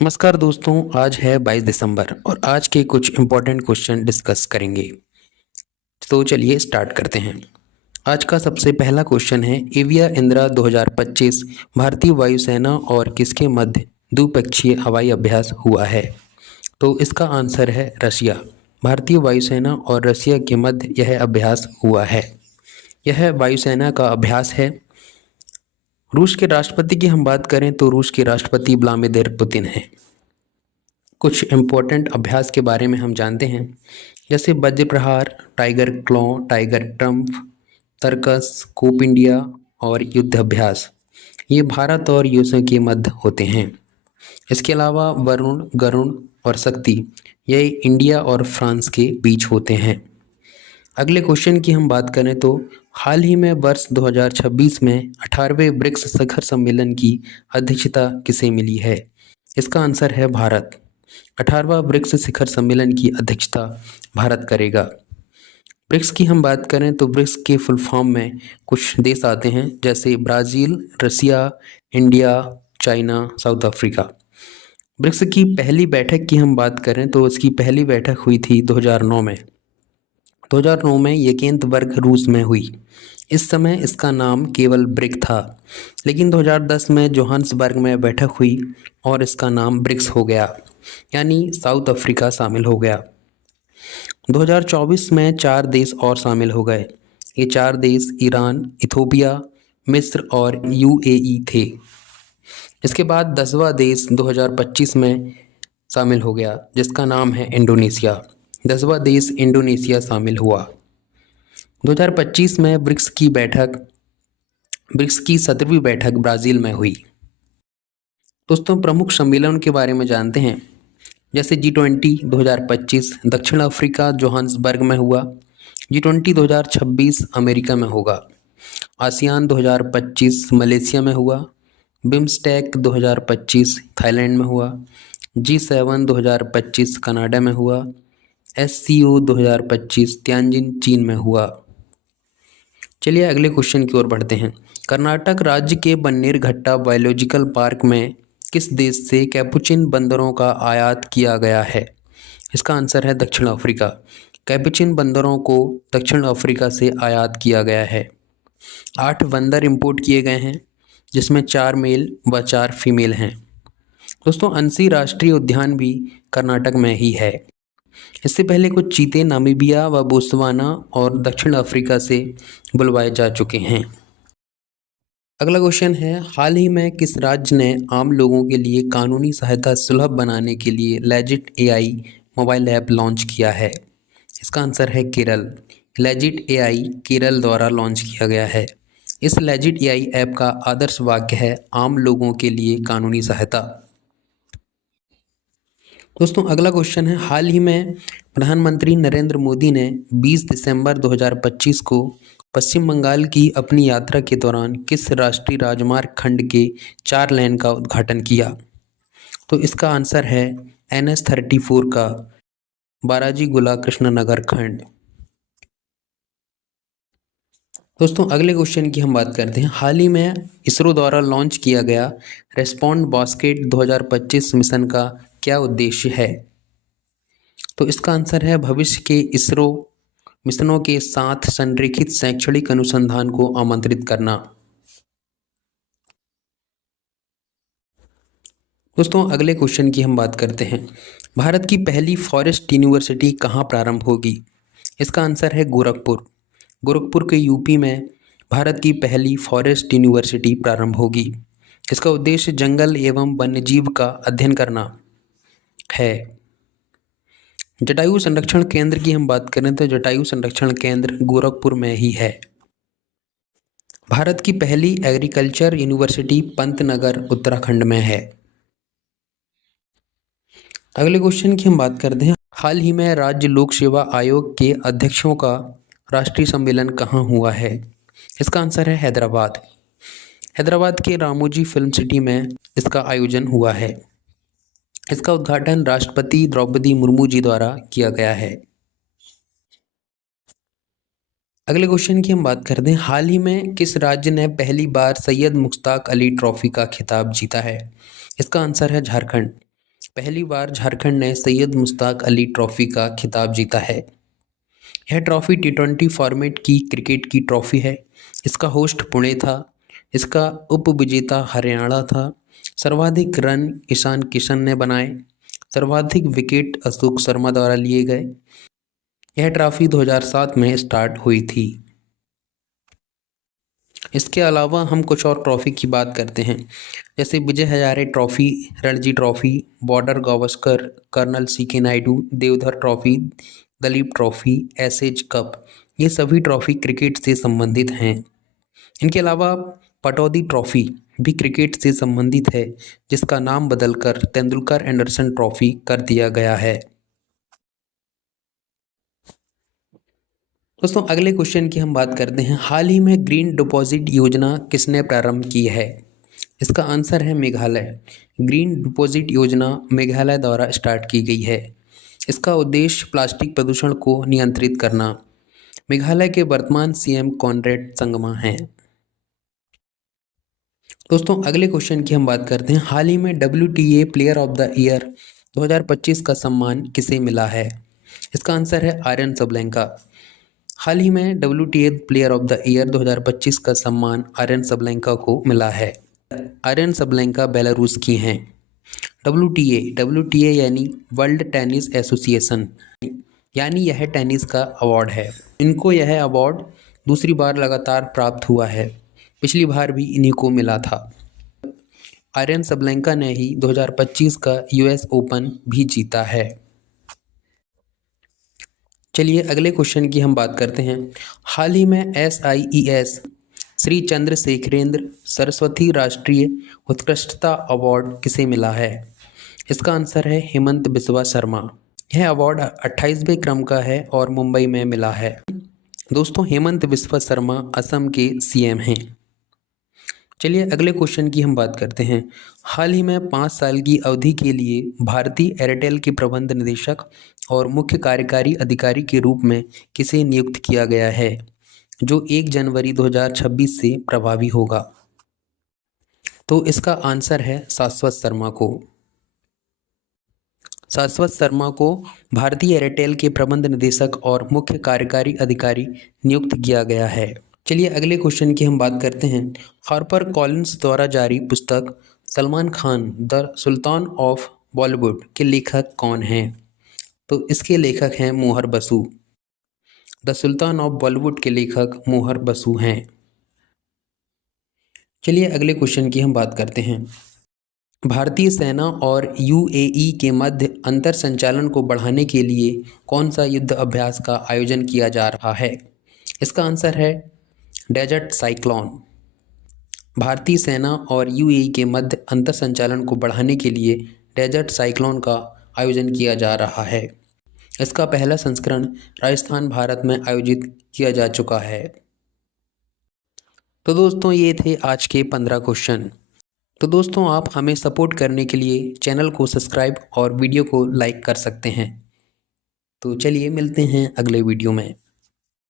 नमस्कार दोस्तों, आज है 22 दिसंबर और आज के कुछ इम्पोर्टेंट क्वेश्चन डिस्कस करेंगे। तो चलिए स्टार्ट करते हैं। आज का सबसे पहला क्वेश्चन है, एविया इंदिरा 2025 भारतीय वायुसेना और किसके मध्य द्विपक्षीय हवाई अभ्यास हुआ है? तो इसका आंसर है रशिया। भारतीय वायुसेना और रशिया के मध्य यह अभ्यास हुआ है। यह वायुसेना का अभ्यास है। रूस के राष्ट्रपति की हम बात करें तो रूस के राष्ट्रपति व्लादिमीर पुतिन हैं। कुछ इम्पोर्टेंट अभ्यास के बारे में हम जानते हैं, जैसे Vajra Prahar, Tiger Claw, Tiger Trump, Tarkash, Cope India और युद्ध अभ्यास। ये भारत और यूएसए के मध्य होते हैं। इसके अलावा वरुण, गरुण और शक्ति ये इंडिया और फ्रांस के बीच होते हैं। अगले क्वेश्चन की हम बात करें तो हाल ही में वर्ष 2026 में 18वें ब्रिक्स शिखर सम्मेलन की अध्यक्षता किसे मिली है? इसका आंसर है भारत। 18वां ब्रिक्स शिखर सम्मेलन की अध्यक्षता भारत करेगा। ब्रिक्स की हम बात करें तो ब्रिक्स के फुल फॉर्म में कुछ देश आते हैं, जैसे Brazil, Russia, India, China, South Africa. BRICS की पहली बैठक की हम बात करें तो इसकी पहली बैठक हुई थी 2009 में। 2009 में येकेंतबर्ग रूस में हुई। इस समय इसका नाम केवल ब्रिक था, लेकिन 2010 में जोहान्सबर्ग में बैठक हुई और इसका नाम ब्रिक्स हो गया, यानी साउथ अफ्रीका शामिल हो गया। 2024 में 4 देश और शामिल हो गए। ये 4 देश ईरान, इथोपिया, मिस्र और यूएई थे। इसके बाद 10वां देश 2025 में शामिल हो गया, जिसका नाम है इंडोनेशिया। 10वां देश इंडोनेशिया शामिल हुआ। 2025 में ब्रिक्स की 17वीं बैठक ब्राज़ील में हुई। दोस्तों, प्रमुख सम्मेलन के बारे में जानते हैं, जैसे G20 2025 दक्षिण अफ्रीका जोहान्सबर्ग में हुआ। G20 2026 अमेरिका में होगा। आसियान 2025 मलेशिया में हुआ। बिम्स्टेक 2025 थाईलैंड में हुआ। G7 2025 कनाडा में हुआ। SCO 2025 तियानजिन चीन में हुआ। चलिए अगले क्वेश्चन की ओर बढ़ते हैं। कर्नाटक राज्य के बन्नेरघट्टा बायोलॉजिकल पार्क में किस देश से कैपुचिन बंदरों का आयात किया गया है? इसका आंसर है दक्षिण अफ्रीका। कैपुचिन बंदरों को दक्षिण अफ्रीका से आयात किया गया है। 8 बंदर इंपोर्ट किए गए हैं, जिसमें 4 मेल व 4 फीमेल हैं। दोस्तों, अंसी राष्ट्रीय उद्यान भी कर्नाटक में ही है। इससे पहले कुछ चीते नामीबिया व बोत्सवाना और दक्षिण अफ्रीका से बुलवाए जा चुके हैं। अगला क्वेश्चन है, हाल ही में किस राज्य ने आम लोगों के लिए कानूनी सहायता सुलभ बनाने के लिए legit AI mobile app launch किया है? इसका आंसर है केरल। लेजिट एआई केरल द्वारा लॉन्च किया गया है। इस लेजिट एआई ऐप का आदर्श वाक्य है, आम लोगों के लिए कानूनी सहायता। दोस्तों, अगला क्वेश्चन है, हाल ही में प्रधानमंत्री नरेंद्र मोदी ने 20 दिसंबर 2025 को पश्चिम बंगाल की अपनी यात्रा के दौरान किस राष्ट्रीय राजमार्ग खंड के 4 लेन का उद्घाटन किया? तो इसका आंसर है NH-34 का बाराजीगुला कृष्णनगर खंड। दोस्तों, अगले क्वेश्चन की हम बात करते हैं। हाल ही में इसरो द्वारा लॉन्च किया गया रेस्पॉन्ड बास्केट 2025 मिशन का क्या उद्देश्य है? तो इसका आंसर है भविष्य के इसरो मिशनों के साथ संरेखित शैक्षणिक अनुसंधान को आमंत्रित करना। दोस्तों, अगले क्वेश्चन की हम बात करते हैं। भारत की पहली फॉरेस्ट यूनिवर्सिटी कहाँ प्रारंभ होगी? इसका आंसर है गोरखपुर। गोरखपुर के यूपी में भारत की पहली फॉरेस्ट यूनिवर्सिटी प्रारंभ होगी। इसका उद्देश्य जंगल एवं वन्यजीव का अध्ययन करना है। जटायु संरक्षण केंद्र की हम बात करें तो जटायु संरक्षण केंद्र गोरखपुर में ही है। भारत की पहली एग्रीकल्चर यूनिवर्सिटी पंतनगर उत्तराखंड में है। अगले क्वेश्चन की हम बात करते हैं। हाल ही में राज्य लोक सेवा आयोग के अध्यक्षों का राष्ट्रीय सम्मेलन कहाँ हुआ है? इसका आंसर है हैदराबाद। हैदराबाद के रामोजी फिल्म सिटी में इसका आयोजन हुआ है। इसका उद्घाटन राष्ट्रपति द्रौपदी मुर्मू जी द्वारा किया गया है। अगले क्वेश्चन की हम बात करते हैं। हाल ही में किस राज्य ने पहली बार सैयद मुश्ताक अली ट्रॉफी का खिताब जीता है? इसका आंसर है झारखंड। पहली बार झारखंड ने सैयद मुश्ताक अली ट्रॉफी का खिताब जीता है। यह ट्रॉफी टी20 फॉर्मेट की क्रिकेट की ट्रॉफी है। इसका होस्ट पुणे था। इसका उपविजेता हरियाणा था। सर्वाधिक रन ईशान किशन ने बनाए। सर्वाधिक विकेट अशोक शर्मा द्वारा लिए गए। यह ट्रॉफी 2007 में स्टार्ट हुई थी। इसके अलावा हम कुछ और ट्रॉफी की बात करते हैं, जैसे Vijay Hazare trophy, Ranji trophy, Border Gavaskar, colonel CK Naidu, Deodhar trophy, Duleep trophy, Ashes cup, ये सभी ट्रॉफी क्रिकेट से संबंधित हैं। इनके अलावा पटौदी ट्रॉफी भी क्रिकेट से संबंधित है, जिसका नाम बदलकर तेंदुलकर एंडरसन ट्रॉफी कर दिया गया है। दोस्तों अगले क्वेश्चन की हम बात करते हैं, हाल ही में ग्रीन डिपॉजिट योजना किसने प्रारंभ की है? इसका आंसर है मेघालय। ग्रीन डिपॉजिट योजना मेघालय द्वारा स्टार्ट की गई है। इसका उद्देश्य प्लास्टिक प्रदूषण को नियंत्रित करना। मेघालय के वर्तमान सीएम कॉनरेड संगमा हैं। दोस्तों अगले क्वेश्चन की हम बात करते हैं, हाल ही में WTA player of the year 2025 का सम्मान किसे मिला है? इसका आंसर है आर्यन सबलेंका। हाल ही में WTA player of the year 2025 का सम्मान आर्यन सबलेंका को मिला है। आर्यन सबलेंका बेलारूस की हैं। WTA यानी वर्ल्ड टेनिस एसोसिएशन, यानी यह टेनिस का अवार्ड है। इनको यह अवार्ड दूसरी बार लगातार प्राप्त हुआ है। पिछली बार भी इन्हीं को मिला था। आर्यन सबलेंका ने ही 2025 का US ओपन भी जीता है। चलिए अगले क्वेश्चन की हम बात करते हैं, हाल ही में SIES श्री चंद्रशेखरेंद्र सरस्वती राष्ट्रीय उत्कृष्टता अवार्ड किसे मिला है? इसका आंसर है हेमंत बिस्वा शर्मा। यह अवार्ड 28वें क्रम का है और मुंबई में मिला है। दोस्तों हेमंत बिस्वा शर्मा असम के CM हैं। चलिए अगले क्वेश्चन की हम बात करते हैं, हाल ही में 5 साल की अवधि के लिए भारतीय एयरटेल के प्रबंध निदेशक और मुख्य कार्यकारी अधिकारी के रूप में किसे नियुक्त किया गया है, जो 1 जनवरी 2026 से प्रभावी होगा? तो इसका आंसर है शाश्वत शर्मा को। शाश्वत शर्मा को भारतीय एयरटेल के प्रबंध निदेशक और मुख्य कार्यकारी अधिकारी नियुक्त किया गया है। चलिए अगले क्वेश्चन की हम बात करते हैं, हार्पर कॉलिन्स द्वारा जारी पुस्तक Salman Khan the sultan of Bollywood के लेखक कौन हैं? तो इसके लेखक हैं मोहर Basu. The sultan of Bollywood के लेखक मोहर बसु हैं। चलिए अगले क्वेश्चन की हम बात करते हैं, भारतीय सेना और UAE के मध्य अंतर संचालन को बढ़ाने के लिए कौन सा युद्ध अभ्यास का आयोजन किया जा रहा है? इसका आंसर है डेजर्ट साइक्लोन। भारतीय सेना और UAE के मध्य अंतर संचालन को बढ़ाने के लिए डेजर्ट साइक्लोन का आयोजन किया जा रहा है। इसका पहला संस्करण राजस्थान भारत में आयोजित किया जा चुका है। तो दोस्तों ये थे आज के 15 क्वेश्चन। तो दोस्तों आप हमें सपोर्ट करने के लिए चैनल को सब्सक्राइब और वीडियो को लाइक कर सकते हैं। तो चलिए मिलते हैं अगले वीडियो में।